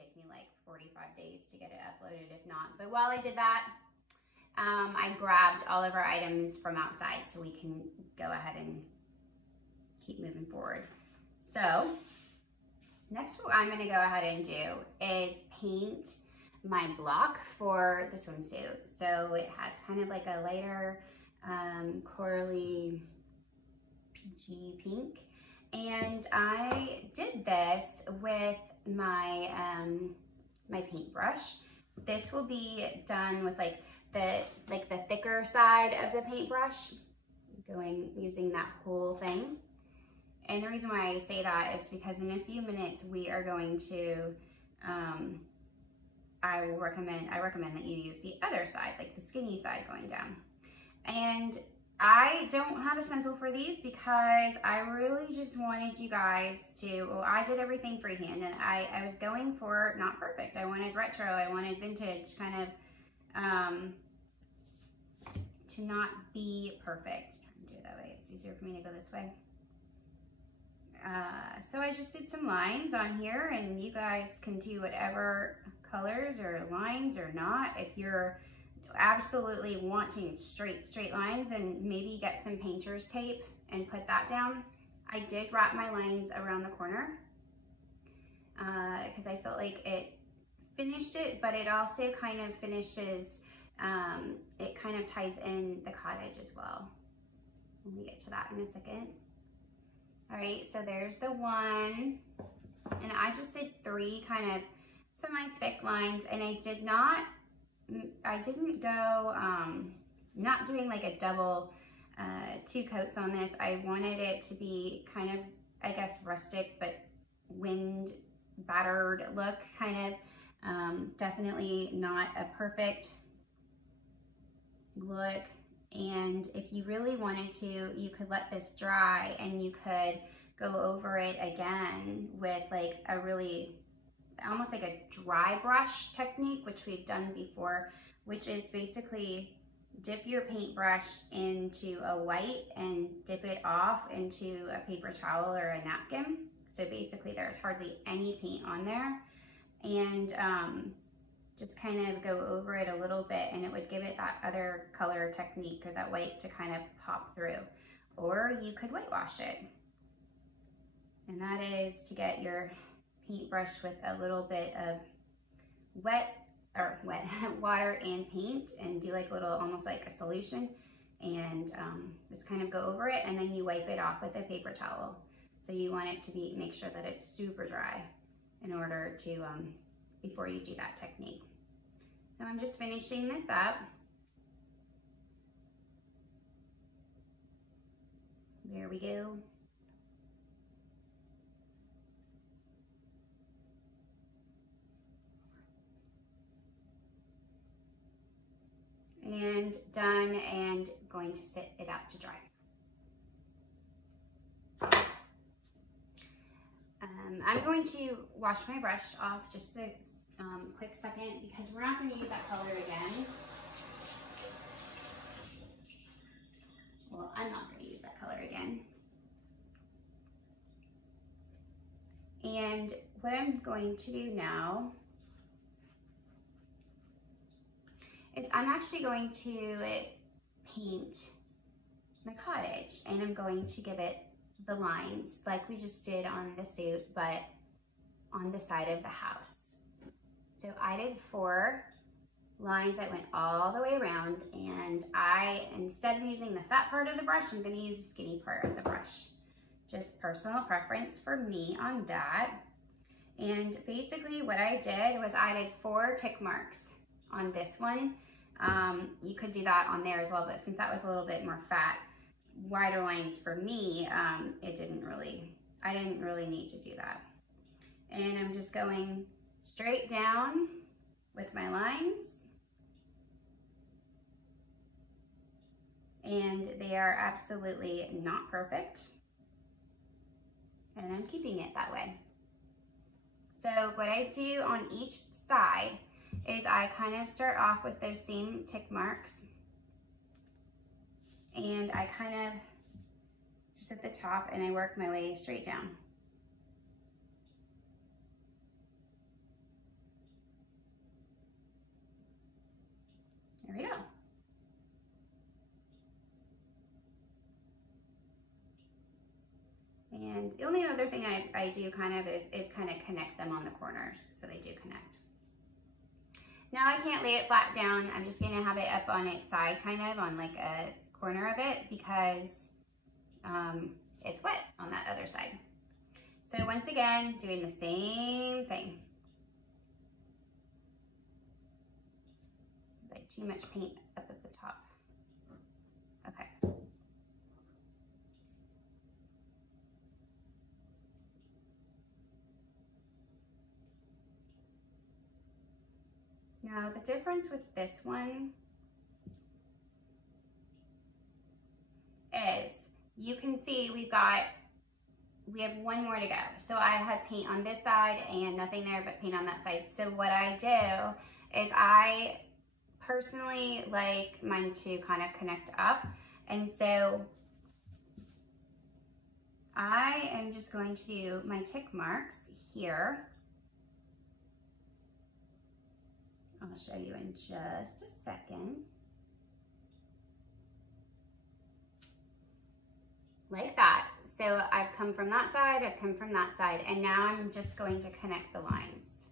take me like 45 days to get it uploaded if not. But while I did that, I grabbed all of our items from outside so we can go ahead and keep moving forward. So next what I'm gonna go ahead and do is paint my block for the swimsuit. So it has kind of like a lighter corally peachy pink. And I did this with my my paintbrush. This will be done with like the thicker side of the paintbrush, using that whole thing. And the reason why I say that is because in a few minutes we are going to, I recommend that you use the other side, like the skinny side going down. And I don't have a stencil for these because I really just wanted you guys to, well, I did everything freehand and I was going for not perfect. I wanted retro, I wanted vintage, kind of to not be perfect. I'm trying to do it that way. It's easier for me to go this way. So I just did some lines on here, and you guys can do whatever colors or lines or not. If you're absolutely wanting straight lines, and maybe get some painter's tape and put that down. I did wrap my lines around the corner because I felt like it finished it, but it also kind of finishes, it kind of ties in the cottage as well. Let me get to that in a second. All right, so there's the one, and I just did 3 kind of semi-thick lines, and I didn't go, not doing like a double 2 coats on this. I wanted it to be kind of, I guess, rustic, but wind battered look, kind of, definitely not a perfect look. And if you really wanted to, you could let this dry and you could go over it again with like a really, almost like a dry brush technique, which we've done before, which is basically dip your paintbrush into a white and dip it off into a paper towel or a napkin. So basically there's hardly any paint on there, and just kind of go over it a little bit, and it would give it that other color technique, or that white to kind of pop through. Or you could whitewash it, and that is to get your paintbrush with a little bit of wet water and paint, and do like a little, almost like a solution, and just kind of go over it, and then you wipe it off with a paper towel. So you want it to be, make sure that it's super dry in order to, before you do that technique. Now I'm just finishing this up. There we go. And done, and going to sit it out to dry. I'm going to wash my brush off just a quick second, because we're not going to use that color again. Well, I'm not going to use that color again. And what I'm going to do now is I'm actually going to paint my cottage, and I'm going to give it the lines like we just did on the suit, but on the side of the house. So I did 4 lines that went all the way around, and instead of using the fat part of the brush, I'm going to use the skinny part of the brush. Just personal preference for me on that. And basically what I did was I did 4 tick marks on this one. You could do that on there as well, but since that was a little bit more fat, wider lines for me, I didn't really need to do that. And I'm just going straight down with my lines, and they are absolutely not perfect, and I'm keeping it that way. So what I do on each side is I kind of start off with those same tick marks, and I kind of just at the top, and I work my way straight down. There we go. And the only other thing I do kind of is kind of connect them on the corners so they do connect. Now I can't lay it flat down. I'm just gonna have it up on its side, kind of on like a corner of it, because it's wet on that other side. So once again, doing the same thing. Like too much paint up at the top. Okay. Now the difference with this one is you can see we have one more to go. So I have paint on this side and nothing there but paint on that side. So what I do is I personally like mine to kind of connect up. And so I am just going to do my tick marks here. I'll show you in just a second. Like that. So I've come from that side, I've come from that side, and now I'm just going to connect the lines.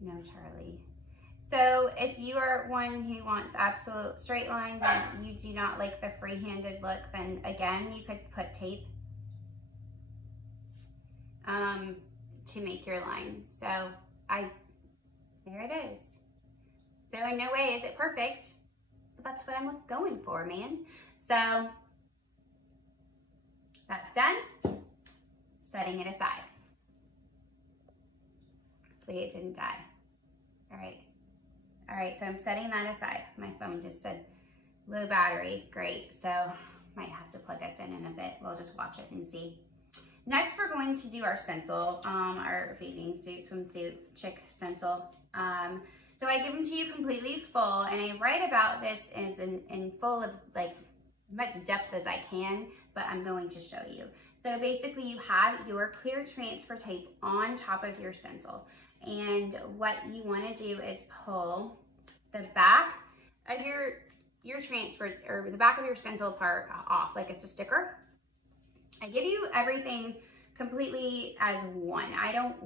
No, Charlie. So if you are one who wants absolute straight lines and you do not like the free-handed look, then again, you could put tape to make your lines. So there it is. So in no way is it perfect, but that's what I'm going for, man. So that's done. Setting it aside. Hopefully it didn't die. All right, so I'm setting that aside. My phone just said low battery, great. So might have to plug us in a bit. We'll just watch it and see. Next, we're going to do our stencil, our bathing suit, swimsuit, chick stencil. So I give them to you completely full, and I write about this as in full of like much depth as I can, but I'm going to show you. So basically you have your clear transfer tape on top of your stencil. And what you want to do is pull the back of your transfer, or the back of your stencil part off like it's a sticker. I give you everything completely as one. I don't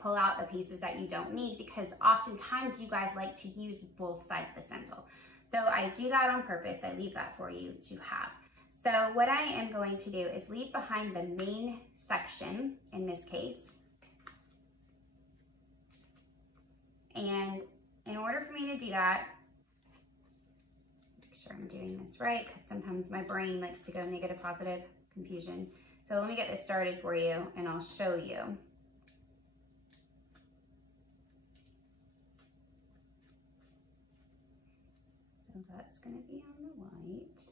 pull out the pieces that you don't need, because oftentimes you guys like to use both sides of the stencil. So I do that on purpose. I leave that for you to have. So what I am going to do is leave behind the main section in this case. And in order for me to do that, make sure I'm doing this right, because sometimes my brain likes to go negative, positive, confusion. So let me get this started for you and I'll show you. So that's going to be on the white.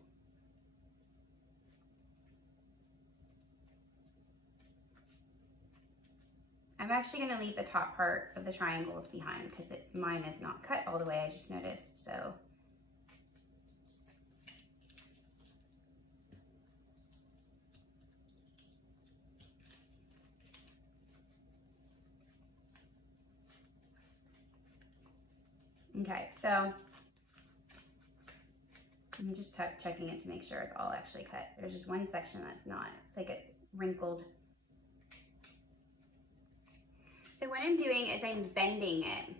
I'm actually going to leave the top part of the triangles behind because mine is not cut all the way, I just noticed. So okay, so I'm just checking it to make sure it's all actually cut. There's just one section that's not. It's like it wrinkled. So what I'm doing is I'm bending it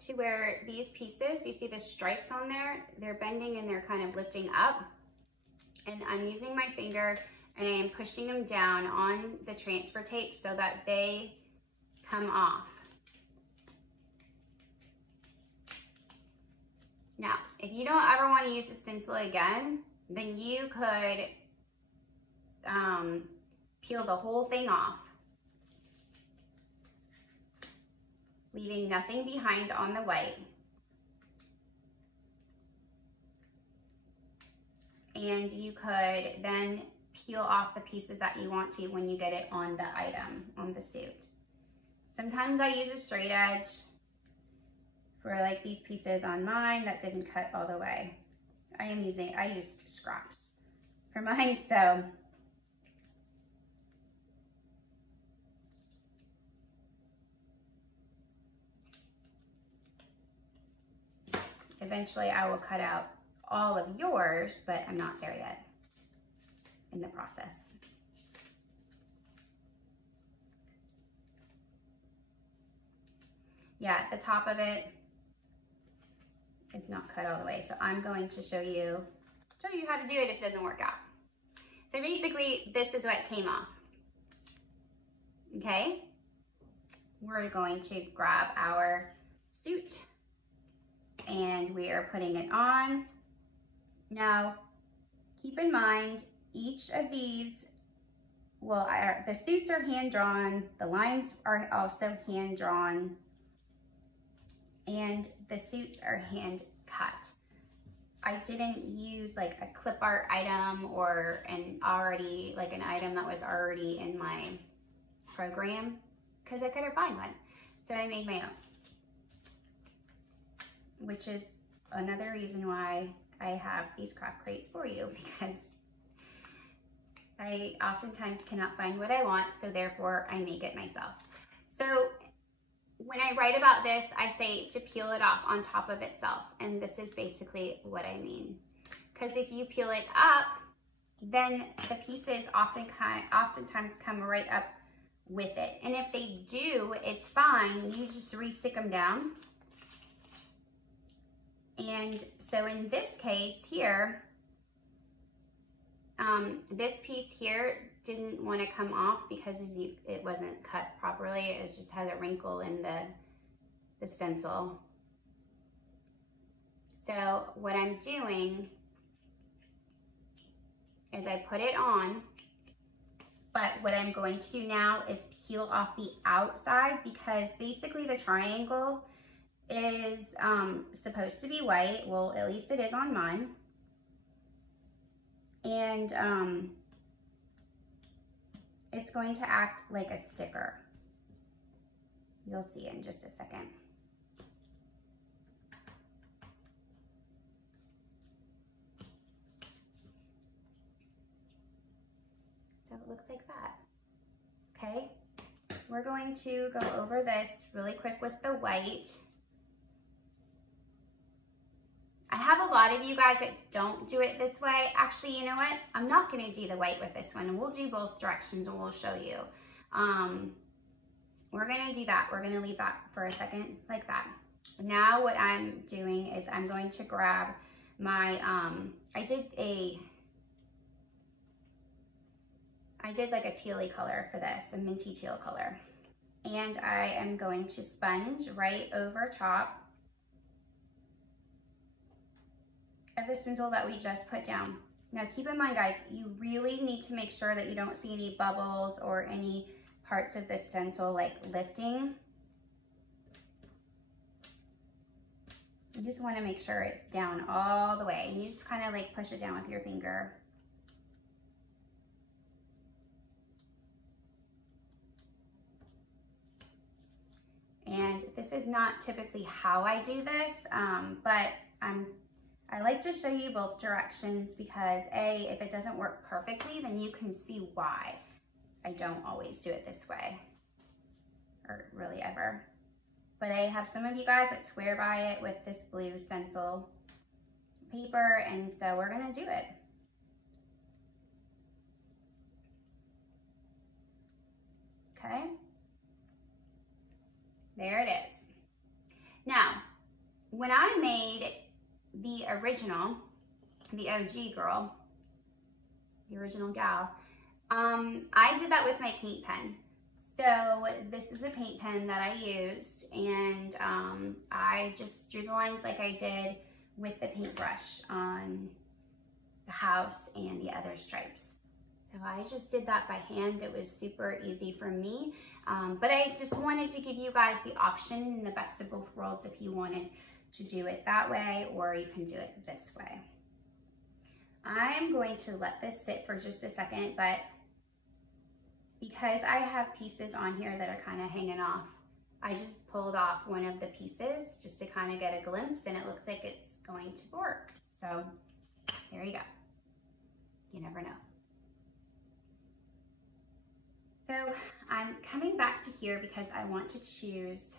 to where these pieces, you see the stripes on there, they're bending and they're kind of lifting up. And I'm using my finger and I am pushing them down on the transfer tape so that they come off. Now, if you don't ever want to use the stencil again, then you could peel the whole thing off, leaving nothing behind on the white. And you could then peel off the pieces that you want to when you get it on the item, on the suit. Sometimes I use a straight edge for like these pieces on mine that didn't cut all the way. I used scraps for mine, so. Eventually I will cut out all of yours, but I'm not there yet in the process. Yeah, the top of it is not cut all the way. So I'm going to show you how to do it if it doesn't work out. So basically, this is what came off. Okay? We're going to grab our suit and we are putting it on. Now, keep in mind, each of these, well, the suits are hand-drawn, the lines are also hand-drawn, and the suits are hand-cut. I didn't use like a clip art item or an item that was already in my program because I couldn't find one. So I made my own, which is another reason why I have these craft crates for you, because I oftentimes cannot find what I want, so therefore I make it myself. So when I write about this, I say to peel it off on top of itself, and this is basically what I mean. Because if you peel it up, then the pieces oftentimes come right up with it. And if they do, it's fine. You just re-stick them down. And so in this case here, this piece here didn't want to come off because it wasn't cut properly. It just had a wrinkle in the stencil. So what I'm doing is I put it on, but what I'm going to do now is peel off the outside, because basically the triangle is supposed to be white. Well, at least it is on mine. And it's going to act like a sticker. You'll see in just a second. So it looks like that. Okay, we're going to go over this really quick with the white. I have a lot of you guys that don't do it this way. Actually, you know what? I'm not going to do the white with this one, and we'll do both directions and we'll show you. We're going to do that. We're going to leave that for a second like that. Now what I'm doing is I'm going to grab my, I did like a tealy color for this, a minty teal color. And I am going to sponge right over top of the stencil that we just put down. Now keep in mind, guys, you really need to make sure that you don't see any bubbles or any parts of the stencil like lifting. You just want to make sure it's down all the way, and you just kind of like push it down with your finger. And this is not typically how I do this, but I like to show you both directions because A, if it doesn't work perfectly, then you can see why I don't always do it this way, or really ever. But I have some of you guys that swear by it with this blue stencil paper, and so we're gonna do it. Okay, there it is. Now, when I made the original, the OG girl, the original gal, I did that with my paint pen. So this is a paint pen that I used, and I just drew the lines like I did with the paintbrush on the house and the other stripes. So I just did that by hand. It was super easy for me, but I just wanted to give you guys the option in the best of both worlds if you wanted to do it that way, or you can do it this way. I'm going to let this sit for just a second, but because I have pieces on here that are kind of hanging off, I just pulled off one of the pieces just to kind of get a glimpse, and it looks like it's going to work. So Here you go. You never know. So I'm coming back to here because I want to choose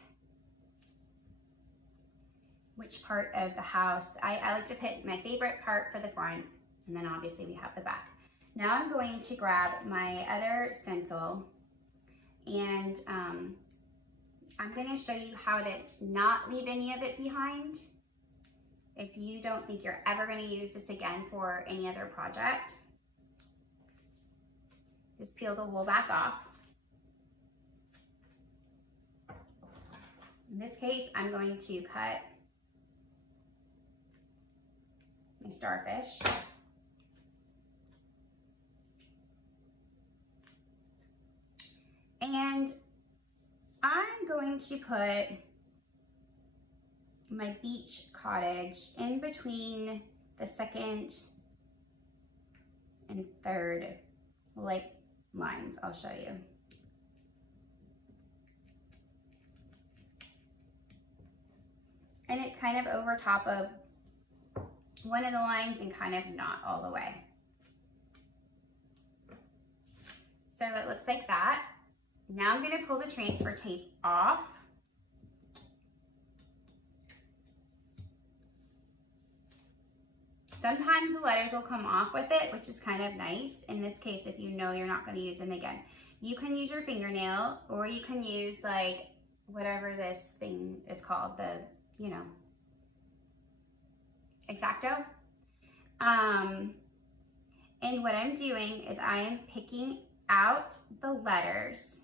which part of the house. I like to pick my favorite part for the front, and then obviously we have the back. Now I'm going to grab my other stencil, and I'm going to show you how to not leave any of it behind. If you don't think you're ever going to use this again for any other project, just peel the wool back off. In this case, I'm going to cut my starfish. And I'm going to put my beach cottage in between the second and third like lines. I'll show you. And it's kind of over top of one of the lines and kind of not all the way. So it looks like that. Now I'm going to pull the transfer tape off. Sometimes the letters will come off with it, which is kind of nice. In this case, if you know you're not going to use them again. You can use your fingernail, or you can use like whatever this thing is called, the, you know, X-Acto. And what I'm doing is I am picking out the letters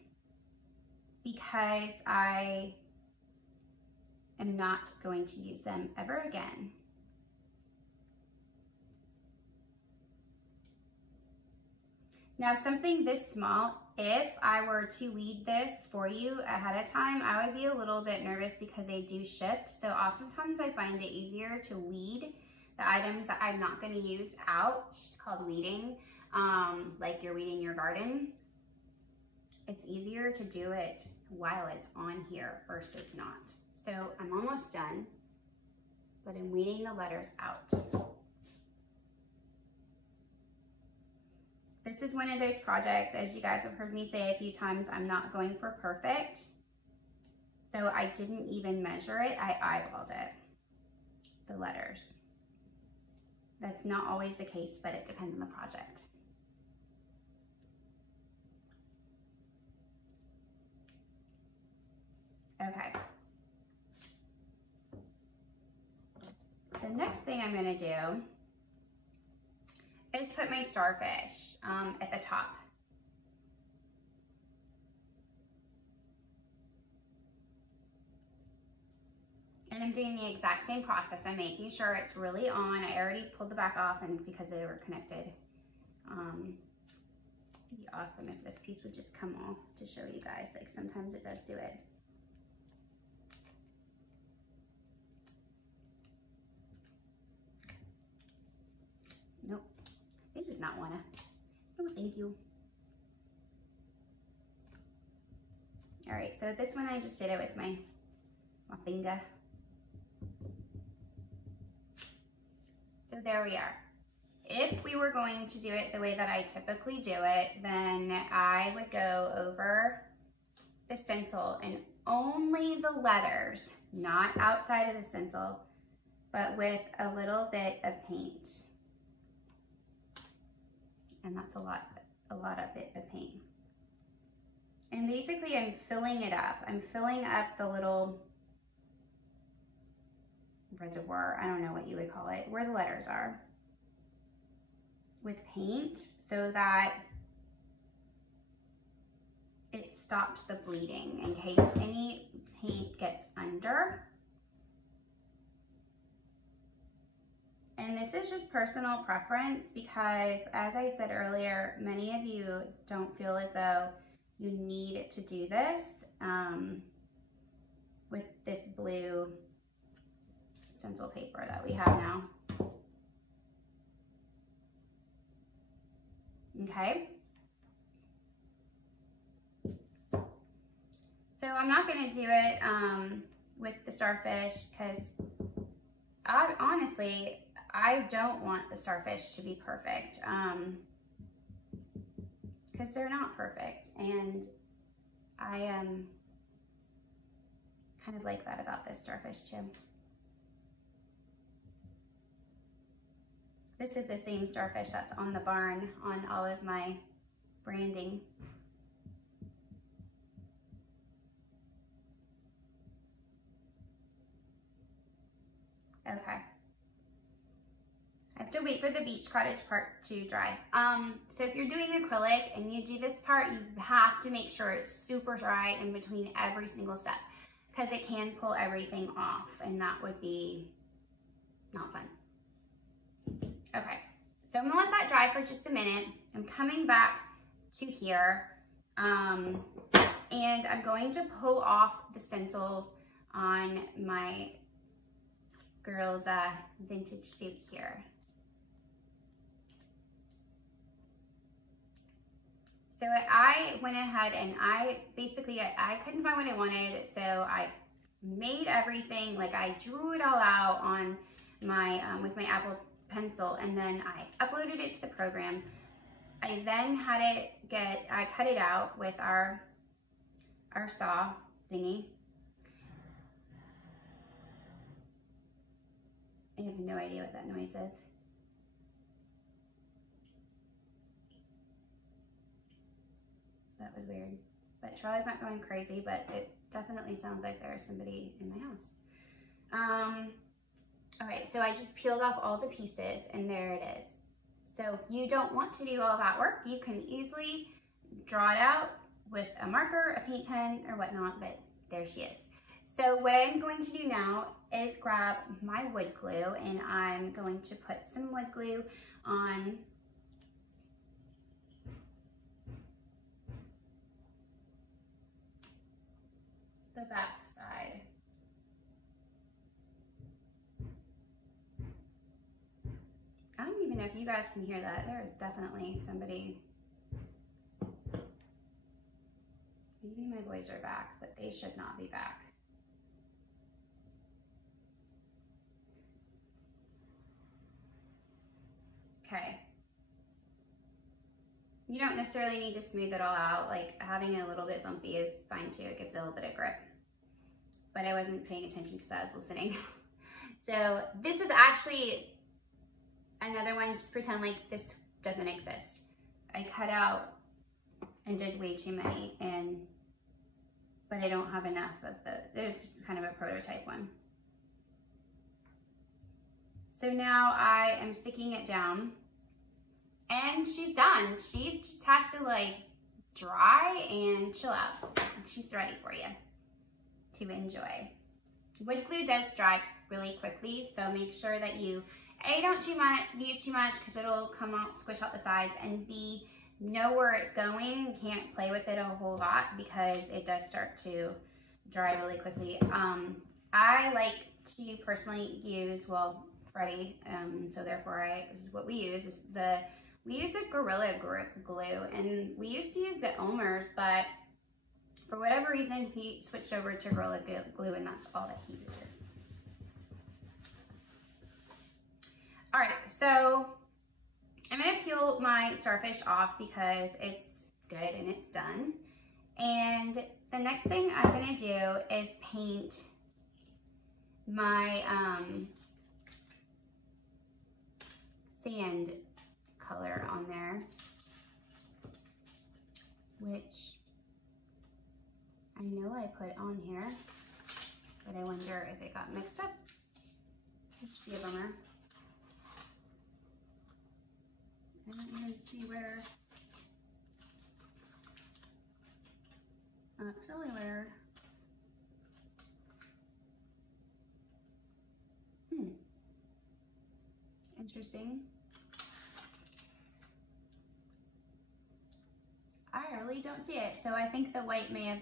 because I am not going to use them ever again. Now something this small, if I were to weed this for you ahead of time, I would be a little bit nervous because they do shift. So oftentimes I find it easier to weed the items that I'm not going to use out. It's called weeding, like you're weeding your garden. It's easier to do it while it's on here versus not. So I'm almost done, but I'm weeding the letters out. This is one of those projects, as you guys have heard me say a few times, I'm not going for perfect. So I didn't even measure it, I eyeballed it, the letters. That's not always the case, but it depends on the project. Okay. The next thing I'm gonna do is put my starfish at the top. And I'm doing the exact same process. I'm making sure it's really on. I already pulled the back off, and because they were connected. It'd be awesome if this piece would just come off to show you guys. Like sometimes it does do it. Nope, it does not wanna. Oh, thank you. All right, so this one I just did it with my finger. So there we are. If we were going to do it the way that I typically do it, then I would go over the stencil and only the letters, not outside of the stencil, but with a little bit of paint. And that's a lot of bit of paint. And basically I'm filling it up. I'm filling up the little reservoir, I don't know what you would call it, where the letters are, with paint so that it stops the bleeding in case any paint gets under. And this is just personal preference because, as I said earlier, many of you don't feel as though you need to do this with this blue stencil paper that we have now. Okay. So I'm not going to do it with the starfish because honestly, I don't want the starfish to be perfect, because they're not perfect, and I kind of like that about this starfish too. This is the same starfish that's on the barn on all of my branding. Okay. I have to wait for the beach cottage part to dry. So if you're doing acrylic and you do this part, you have to make sure it's super dry in between every single step, because it can pull everything off, and that would be not fun. Okay, so I'm gonna let that dry for just a minute. I'm coming back to here, and I'm going to pull off the stencil on my girl's vintage suit here. So I went ahead and I couldn't find what I wanted, so I made everything, like I drew it all out on my, with my Apple Pencil, and then I uploaded it to the program. I then had it I cut it out with our saw thingy. I have no idea what that noise is. That was weird. But Charlie's not going crazy, but it definitely sounds like there's somebody in my house. All right, so I just peeled off all the pieces, and there it is. So you don't want to do all that work. You can easily draw it out with a marker, a paint pen, or whatnot, but there she is. So what I'm going to do now is grab my wood glue, and I'm going to put some wood glue on the back side. I don't even know if you guys can hear that. There is definitely somebody. Maybe my boys are back, but they should not be back. Okay. You don't necessarily need to smooth it all out. Like, having it a little bit bumpy is fine too. It gives it a little bit of grip. But I wasn't paying attention because I was listening. So this is actually another one. Just pretend like this doesn't exist. I cut out and did way too many, but I don't have enough of there's just kind of a prototype one. So now I am sticking it down, and she's done. She just has to like dry and chill out. She's ready for you to enjoy. Wood glue does dry really quickly, so make sure that you A, don't use too much because it'll come out, squish out the sides, and B, know where it's going. You can't play with it a whole lot because it does start to dry really quickly. I like to personally use, well, Freddie, so therefore this is what we use, we use a Gorilla Glue, and we used to use the Elmer's, but for whatever reason, he switched over to Gorilla Glue, and that's all that he uses. All right, so I'm gonna peel my starfish off because it's good and it's done. And the next thing I'm gonna do is paint my sand color on there, which I know I put on here, but I wonder if it got mixed up. Which would be a bummer. I don't even see where. That's really weird. Interesting. I really don't see it, so I think the white may have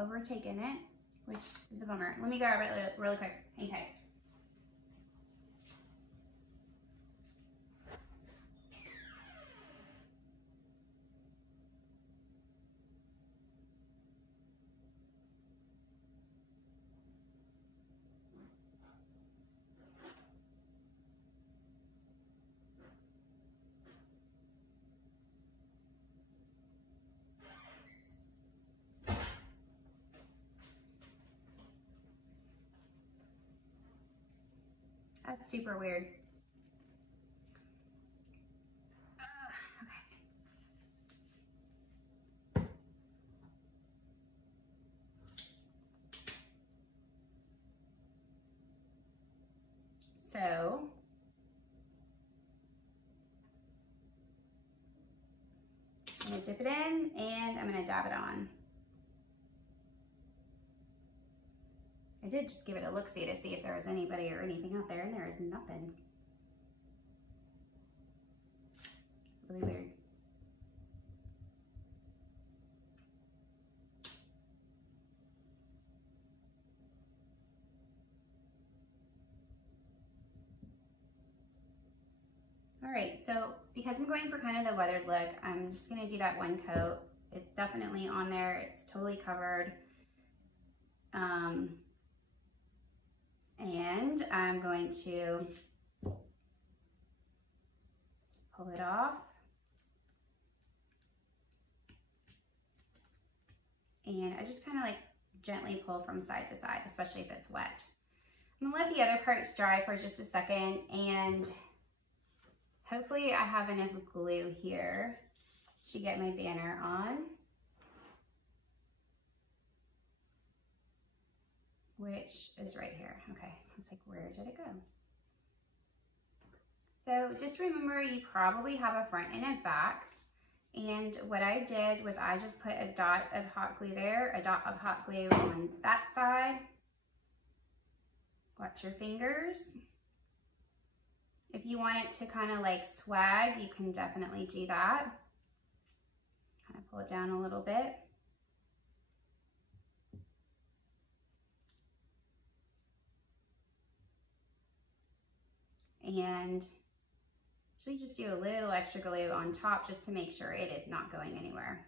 overtaken it, which is a bummer. Let me grab it really quick. Hang tight. That's super weird. Okay. So I'm gonna dip it in and I'm gonna dab it on. I did just give it a look-see to see if there was anybody or anything out there, and there is nothing. Really weird. All right, so because I'm going for kind of the weathered look, I'm just gonna do that one coat. It's definitely on there, it's totally covered. And I'm going to pull it off. And I just kind of like gently pull from side to side, especially if it's wet. I'm gonna let the other parts dry for just a second, and hopefully I have enough glue here to get my banner on, which is right here. Okay, I was like, where did it go? So just remember, you probably have a front and a back. And what I did was I just put a dot of hot glue there, a dot of hot glue on that side. Watch your fingers. If you want it to kind of like swag, you can definitely do that. Kind of pull it down a little bit. And actually just do a little extra glue on top just to make sure it is not going anywhere.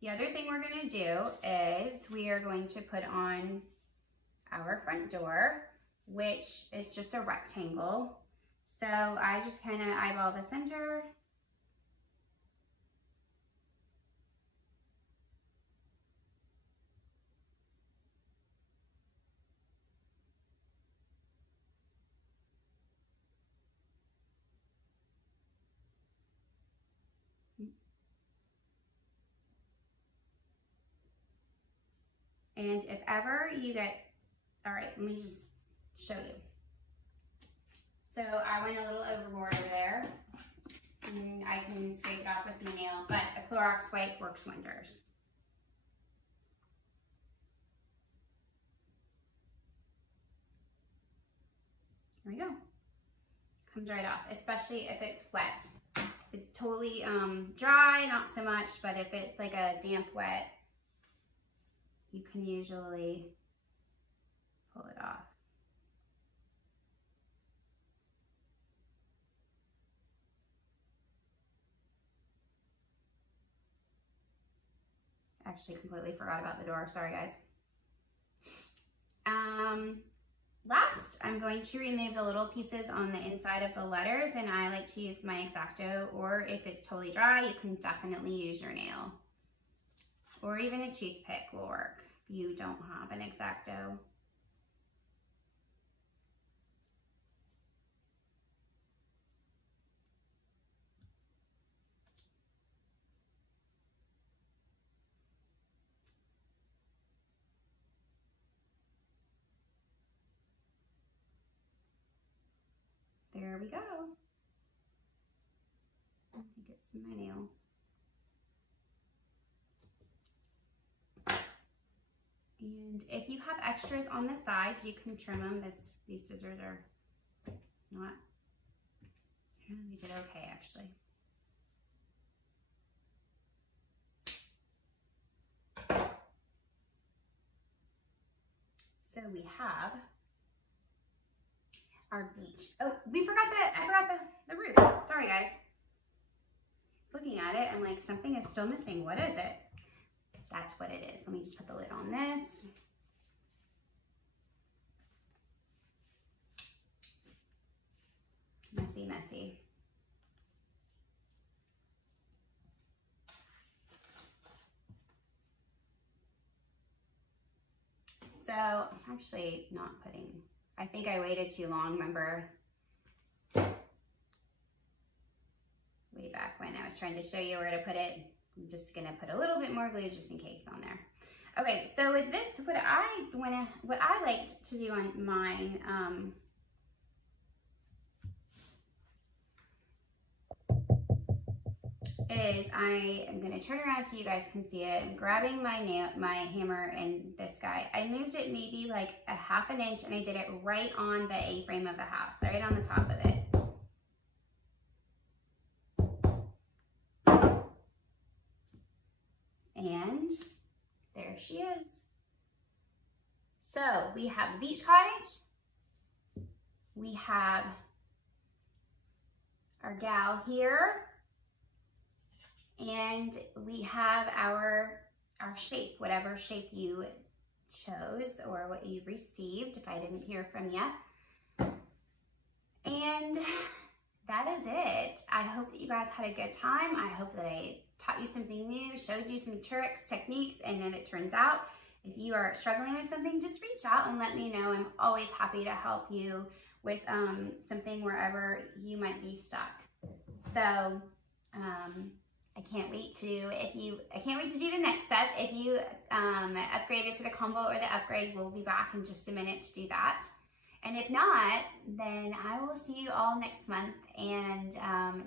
The other thing we're going to do is we are going to put on our front door, which is just a rectangle. So I just kind of eyeball the center. And if ever you get, all right, let me just show you. So I went a little overboard over there, and I can scrape it off with my nail, but a Clorox wipe works wonders. There we go. Comes right off, especially if it's wet. It's totally dry, not so much, but if it's like a damp wet, you can usually pull it off. Actually completely forgot about the door, sorry guys. Last, I'm going to remove the little pieces on the inside of the letters, and I like to use my X-Acto, or if it's totally dry, you can definitely use your nail. Or even a toothpick will work if you don't have an X-Acto. There we go. I think it's my nail. And if you have extras on the sides, you can trim them. These scissors are not, we did okay actually. So we have our beach. Oh, I forgot the roof. Sorry guys. Looking at it, I'm like, something is still missing. What is it? That's what it is. Let me just put the lid on this. Messy, messy. So I'm actually not putting, I think I waited too long, remember? Way back when I was trying to show you where to put it. I'm just gonna put a little bit more glue just in case on there. Okay, so with this, what I liked to do on mine, is I am going to turn around so you guys can see it. I'm grabbing my hammer and this guy. I moved it maybe like a ½ inch and I did it right on the A-frame of the house, right on the top of it. And there she is. So we have the beach cottage. We have our gal here. And we have our shape, whatever shape you chose or what you received, if I didn't hear from you. And that is it. I hope that you guys had a good time. I hope that I taught you something new, showed you some tricks, techniques, and then it turns out, if you are struggling with something, just reach out and let me know. I'm always happy to help you with something wherever you might be stuck. So, I can't wait to do the next step. If you upgraded for the combo or the upgrade, we'll be back in just a minute to do that. And if not, then I will see you all next month. And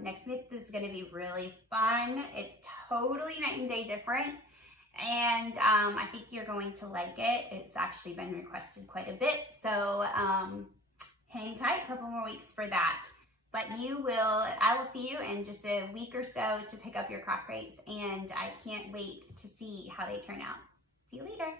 next month is going to be really fun. It's totally night and day different. And I think you're going to like it. It's actually been requested quite a bit. So hang tight, a couple more weeks for that. But I will see you in just a week or so to pick up your craft crates, and I can't wait to see how they turn out. See you later.